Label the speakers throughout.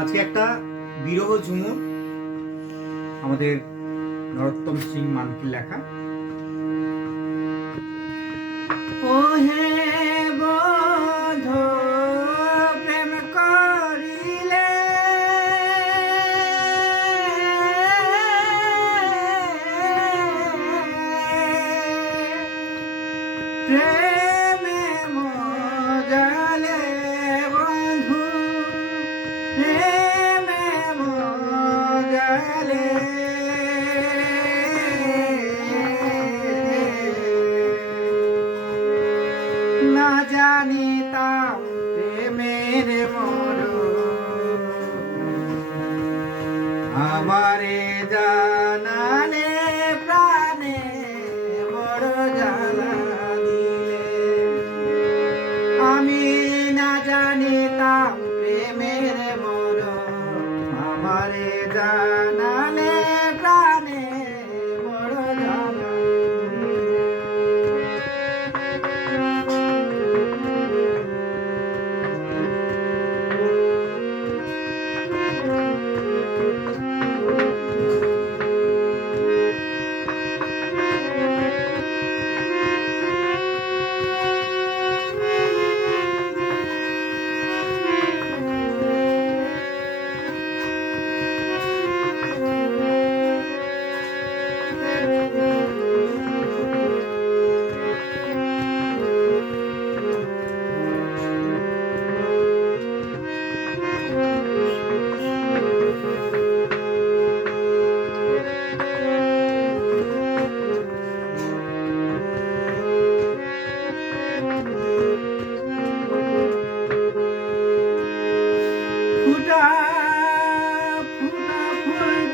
Speaker 1: আজকে একটা বিরহ ঝুমুর আমাদের নরোত্তম সিং মানকির লেখা। ও হে জানিতাম প্রেমের মর আমারে জানা আমি না জানিতাম প্রেমের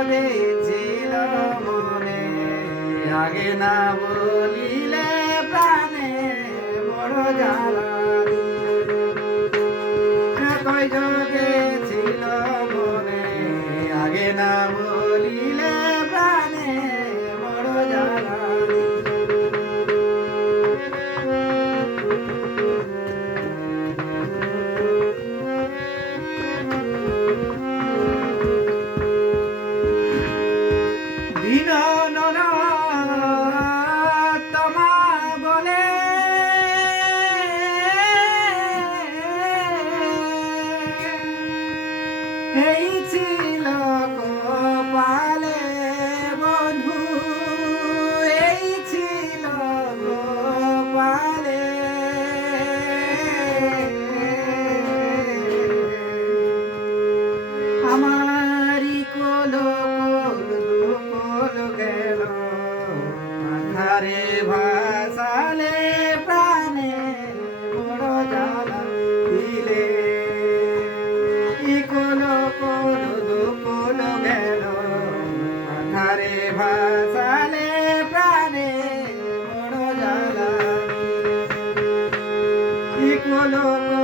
Speaker 1: যদি ছিল মনে আগে না বলিলে প্রাণে বড় জ্বালা দিলে। এই ছিল বড়